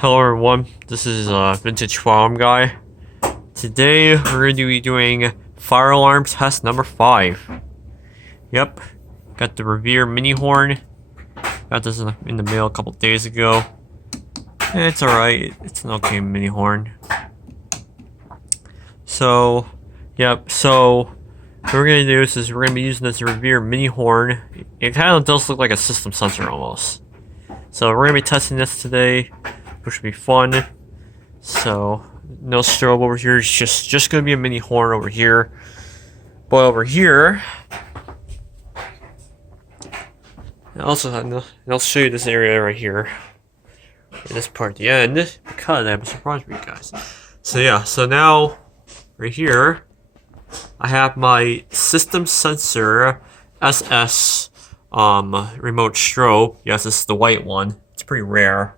Hello everyone, this is Vintage Firearm Guy. Today we're going to be doing fire alarm test number 5. Yep, got the Revere mini horn. Got this in the mail a couple days ago. It's alright, it's an okay mini horn. So, yep, so what we're going to do is we're going to be using this Revere mini horn. It kind of does look like a system sensor almost. So we're going to be testing this today, which should be fun. So no strobe over here. It's just gonna be a mini horn over here. But over here, I'll show you this area right here, in this part at the end, because I have a surprise for you guys. So yeah, so now right here, I have my system sensor SS remote strobe. Yes, this is the white one. It's pretty rare.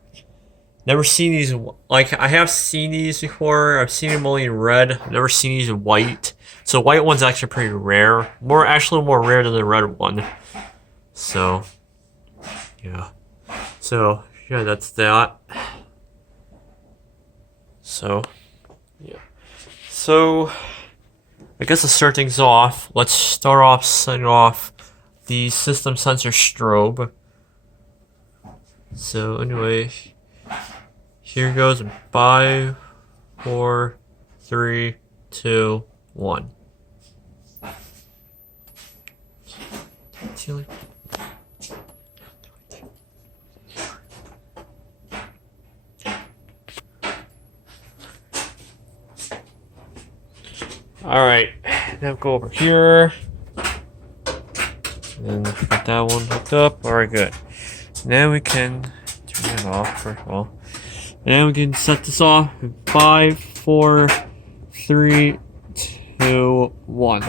Never seen these, like, I have seen these before. I've seen them only in red. I've never seen these in white. So white one's actually pretty rare. Actually more rare than the red one. So, yeah. So, yeah, that's that. So, yeah. So, I guess to start things off, let's start off setting off the system sensor strobe. So, anyway, here goes in 5, 4, 3, 2, 1. Alright, now go over here. And get that one hooked up. Alright, good. Now we can turn it off first of all. And we can set this off in 5, 4, 3, 2, 1.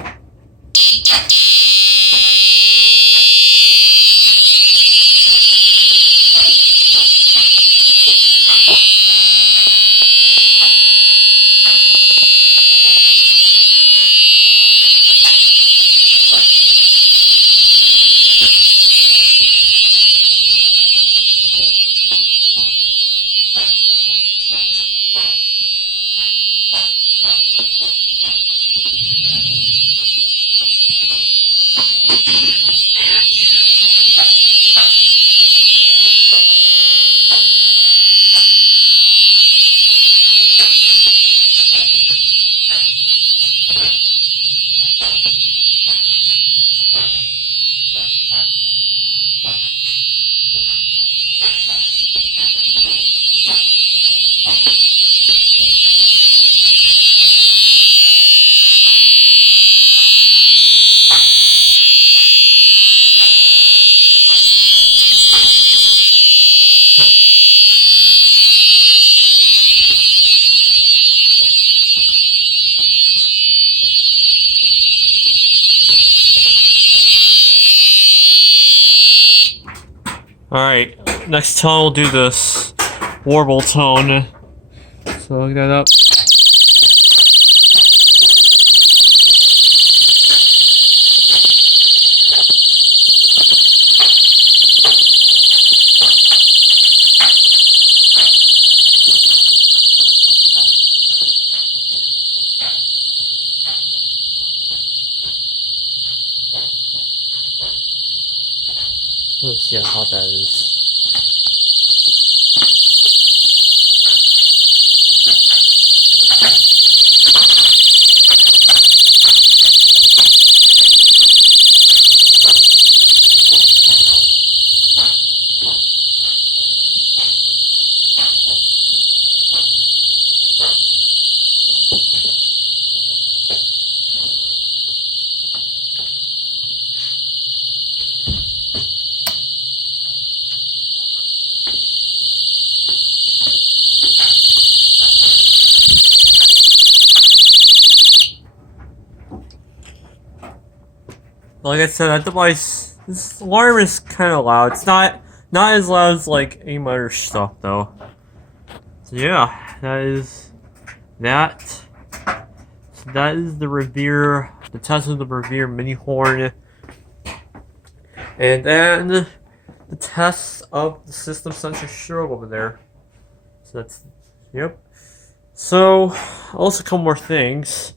Alright, next tone we'll do this warble tone. So look that up. Let's see how hot that is. Like I said, that device, this alarm is kind of loud. It's not as loud as like any other stuff though. So yeah, that is that. So that is the Revere, the test of the Revere mini horn. And then the test of the system sensor strobe over there. So that's, yep. So, also a couple more things.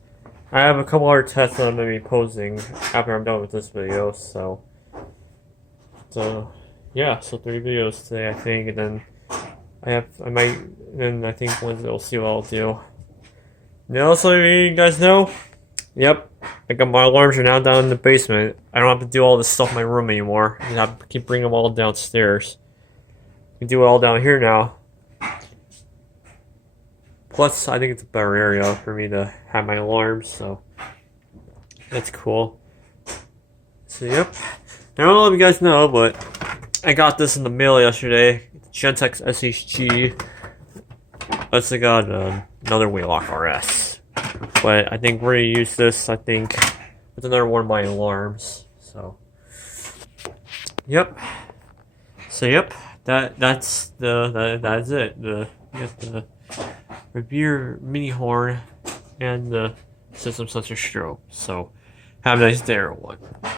I have a couple other tests that I'm going to be posting after I'm done with this video, so yeah, so 3 videos today, I think, and then I think Wednesday we'll see what I'll do. And also, you guys know, yep, I got my alarms are now down in the basement. I don't have to do all this stuff in my room anymore. I have to keep bringing them all downstairs. I can do it all down here now. Plus, I think it's a better area for me to have my alarms, so that's cool. So, yep. I don't know if you guys know, but I got this in the mail yesterday. Gentex SHG. Also got another Wheelock RS. But I think we're going to use this, I think, with another one of my alarms. So, yep. So, yep. That's it. You got the Revere mini horn and the system sensor strobe. So, have a nice day, everyone.